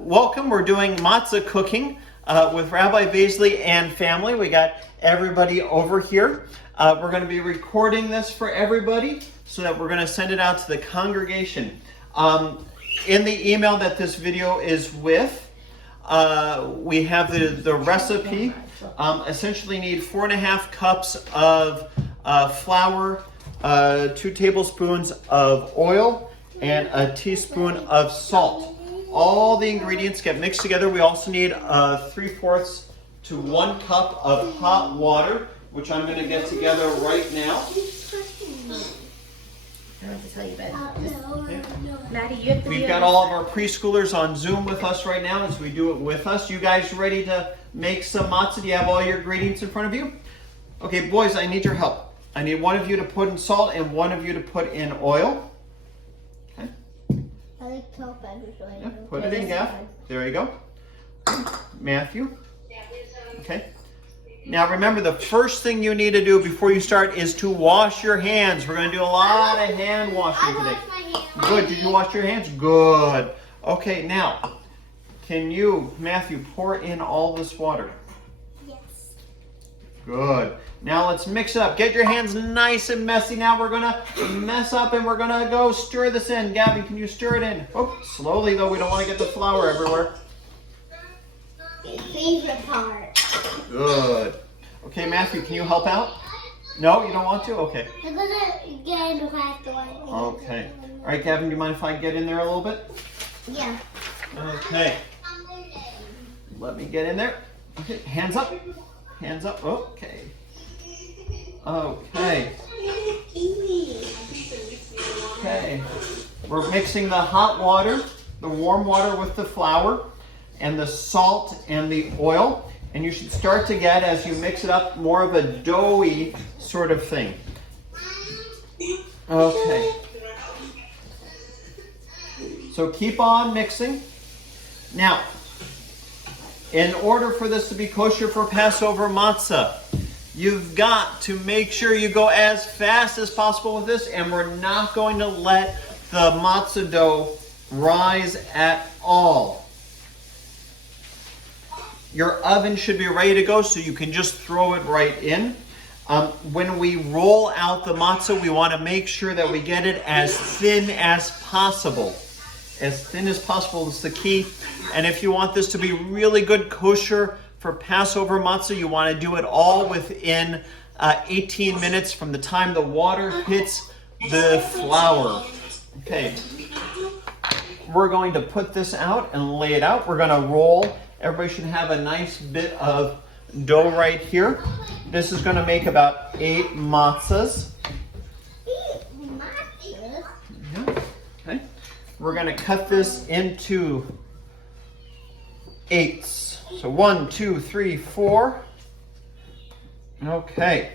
Welcome. We're doing matzah cooking with Rabbi Bazeleys and family. We got everybody over here. We're going to be recording this for everybody so that we're going to send it out to the congregation. In the email that this video is with, we have the recipe. Essentially need 4.5 cups of flour, 2 tablespoons of oil, and a teaspoon of salt. All the ingredients get mixed together. We also need 3/4 to 1 cup of hot water, which I'm going to get together right now. I don't have to tell you, but Okay. Maddie, you have to We've be got on all of our preschoolers on Zoom with us right now as we do it with us. You guys ready to make some matzah? Do you have all your ingredients in front of you? Okay, boys, I need your help. I need one of you to put in salt and one of you to put in oil. Okay. I like top everything. Yeah, put it in, Gav. There you go. Matthew. Okay. Now remember, the first thing you need to do before you start is to wash your hands. We're going to do a lot of hand washing today. I wash my hands. Good. Did you wash your hands? Good. Okay, now, can you, Matthew, pour in all this water? Yes. Good. Now let's mix it up. Get your hands nice and messy. Now we're going to mess up and we're going to go stir this in. Gavin, can you stir it in? Oh, slowly though. We don't want to get the flour everywhere. My favorite part. Good. Okay, Matthew, can you help out? No, you don't want to? Okay. I'm gonna get in the faster one. Okay. All right, Gavin, do you mind if I get in there a little bit? Yeah. Okay. Let me get in there. Okay, hands up. Hands up. Okay. Okay. Okay. We're mixing the hot water, the warm water with the flour, and the salt and the oil. And you should start to get, as you mix it up, more of a doughy sort of thing. Okay. So keep on mixing. Now, in order for this to be kosher for Passover matzah, you've got to make sure you go as fast as possible with this, and we're not going to let the matzah dough rise at all. Your oven should be ready to go, so you can just throw it right in. When we roll out the matzah, we want to make sure that we get it as thin as possible. As thin as possible is the key. And if you want this to be really good kosher for Passover matzah, you want to do it all within 18 minutes from the time the water hits the flour. Okay. We're going to put this out and lay it out. We're going to roll. Everybody should have a nice bit of dough right here. This is going to make about 8 matzahs. Okay. We're going to cut this into 8s. So 1, 2, 3, 4. Okay.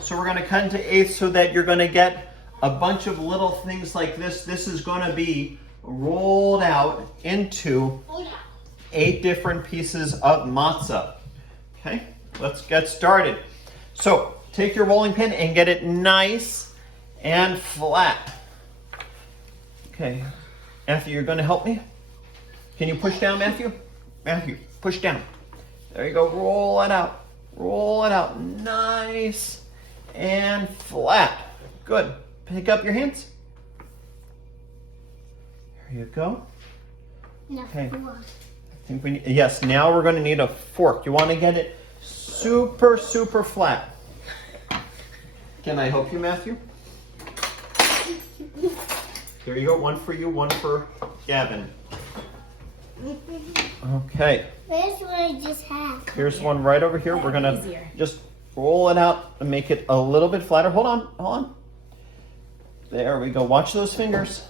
So we're going to cut into 8s so that you're going to get a bunch of little things like this. This is going to be rolled out into 8 different pieces of matzah. Okay, let's get started. So take your rolling pin and get it nice and flat. Okay, Matthew, you're going to help me? Can you push down, Matthew? Matthew, push down. There you go. Roll it out. Roll it out. Nice and flat. Good. Pick up your hands. There you go. Okay. I think we need, yes, now we're going to need a fork. You want to get it super, super flat. Can I help you, Matthew? There you go. One for you, one for Gavin. Okay. Where's what I just had? Here's one right over here. We're going to just roll it out and make it a little bit flatter. Hold on, hold on. There we go. Watch those fingers.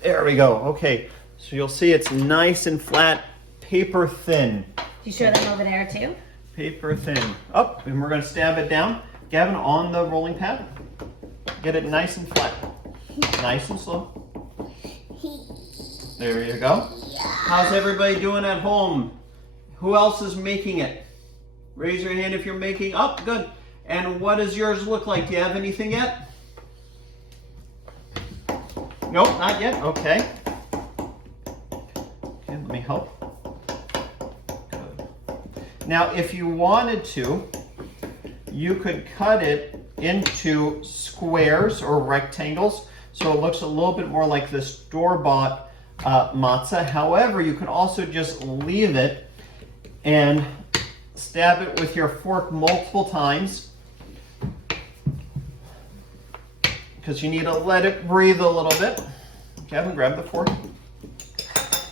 There we go. Okay. So you'll see it's nice and flat. Paper thin. You show them over there too? Paper thin. Up, and we're going to stab it down. Gavin, on the rolling pad. Get it nice and flat. Nice and slow. There you go. How's everybody doing at home? Who else is making it? Raise your hand if you're making. Oh, good. And what does yours look like? Do you have anything yet? Nope, not yet. Okay. Okay, let me help. Good. Now, if you wanted to, you could cut it into squares or rectangles so it looks a little bit more like the store-bought matzah. However, you could also just leave it and stab it with your fork multiple times because you need to let it breathe a little bit. Kevin, grab the fork.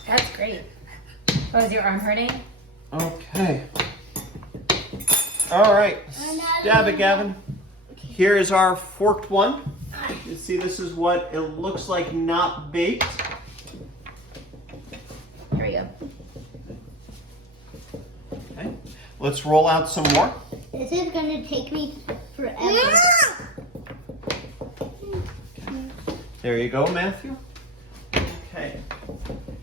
That's great. Oh, is your arm hurting? Okay. All right. Stab it, Gavin. Here is our forked one. You see, this is what it looks like not baked. Here we go. Okay. Let's roll out some more. This is gonna take me forever. There you go, Matthew. Okay.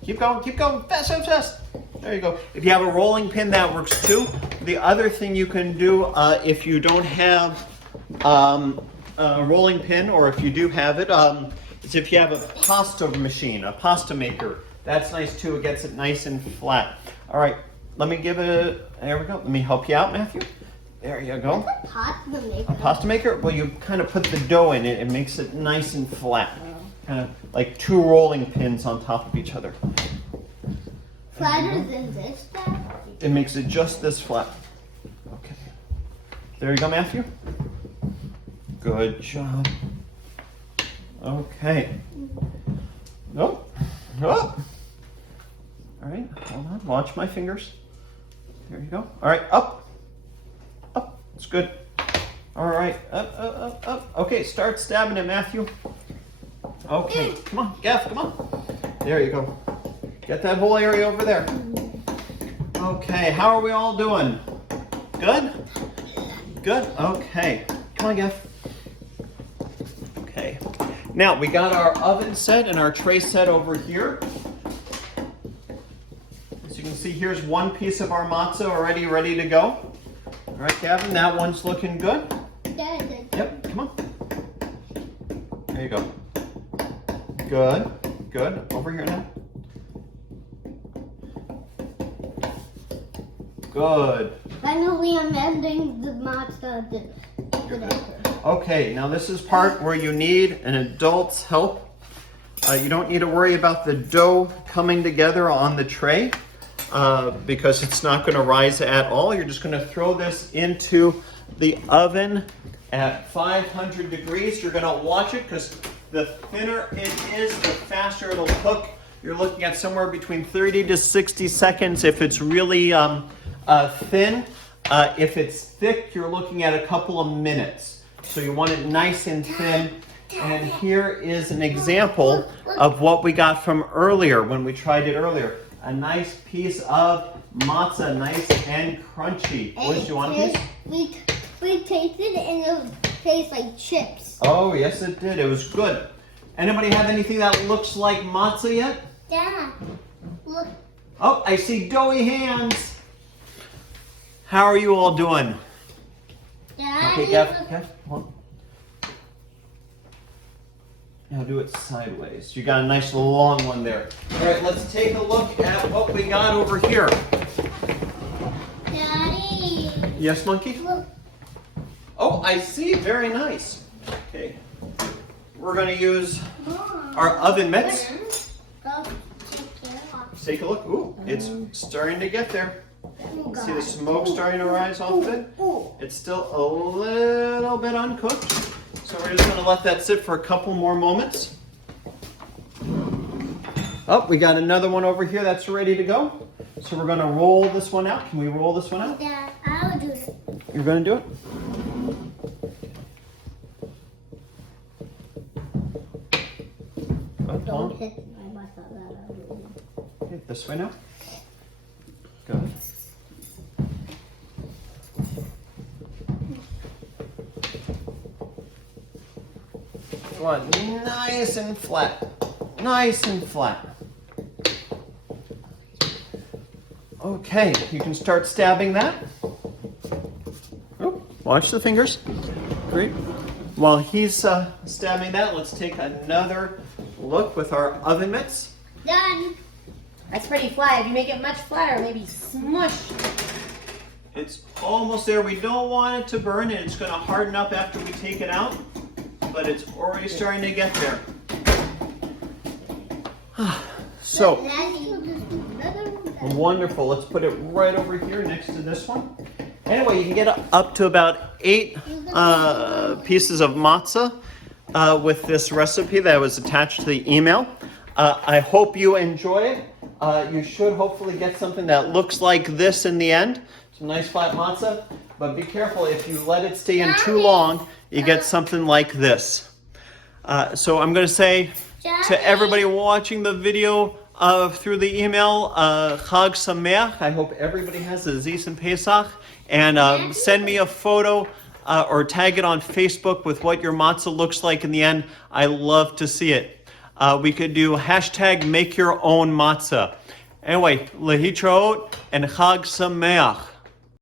Keep going, fast, fast, fast. There you go. If you have a rolling pin, that works too. The other thing you can do if you don't have a rolling pin, or if you do have it, is if you have a pasta machine, a pasta maker. That's nice too. It gets it nice and flat. All right, let me give it there we go. Let me help you out, Matthew. There you go. Pasta maker. A pasta maker? Well, you kind of put the dough in it. It makes it nice and flat. Kind of like two rolling pins on top of each other. Flatter than this, Dad? It makes it just this flat. Okay. There you go, Matthew. Good job. Okay. Oh. Oh. All right, hold on. Watch my fingers. There you go. All right, up. Up. It's good. All right, up, up, up, up. Okay, start stabbing it, Matthew. Okay, come on, Gav, come on. There you go. Get that whole area over there. Okay, how are we all doing? Good? Good? Okay. Come on, Gav. Okay. Now, we got our oven set and our tray set over here. As you can see, here's one piece of our matzah already ready to go. All right, Gavin, that one's looking good. Dad, Yep, come on. There you go. Good, good. Over here now. Good. finally I'm ending the matzah. Whatever. Okay, now this is part where you need an adult's help. You don't need to worry about the dough coming together on the tray because it's not going to rise at all. You're just going to throw this into the oven at 500 degrees. You're going to watch it because the thinner it is, the faster it'll cook. You're looking at somewhere between 30 to 60 seconds if it's really thin. If it's thick, you're looking at a couple of minutes. So you want it nice and thin. And here is an example of what we got from earlier when we tried it earlier. A nice piece of matzah, nice and crunchy. Liz, do you want a piece? We tasted it and it tastes like chips. Oh, yes it did. It was good. Anybody have anything that looks like matzah yet? Dad, look. Oh, I see doughy hands. How are you all doing? Dad, Okay, Kev, hold on. Now do it sideways. You got a nice long one there. All right, let's take a look at what we got over here. Daddy. Yes, monkey? Look. Oh, I see. Very nice. Okay. We're going to use Mom. our oven mitts. Go take care of. Take a look. Ooh, it's starting to get there. Oh, See the God. smoke starting to rise off it? Ooh. It's still a little bit uncooked. So we're just going to let that sit for a couple more moments. Oh, we got another one over here that's ready to go. So we're going to roll this one out. Can we roll this one out? Dad, I'll do it. You're going to do it? Good, Don't Tom. hit my matzah. Okay, this way now. Good. Come on, nice and flat. Nice and flat. Okay, you can start stabbing that. Oh, watch the fingers. Great. While he's stabbing that, let's take another look with our oven mitts. Done. That's pretty flat. If you make it much flatter, maybe smush. It's almost there. We don't want it to burn, and it's going to harden up after we take it out, but it's already starting to get there. So, wonderful. Let's put it right over here next to this one. Anyway, you can get up to about 8 pieces of matzah with this recipe that was attached to the email. I hope you enjoy it. You should hopefully get something that looks like this in the end. Some nice flat matzah. But be careful, if you let it stay in too long, you get something like this. So I'm going to say to everybody watching the video through the email, Chag Sameach. I hope everybody has a Zis and Pesach. And send me a photo or tag it on Facebook with what your matzah looks like in the end. I love to see it. We could do hashtag make your own matzah. Anyway, lehitraot and Chag Sameach.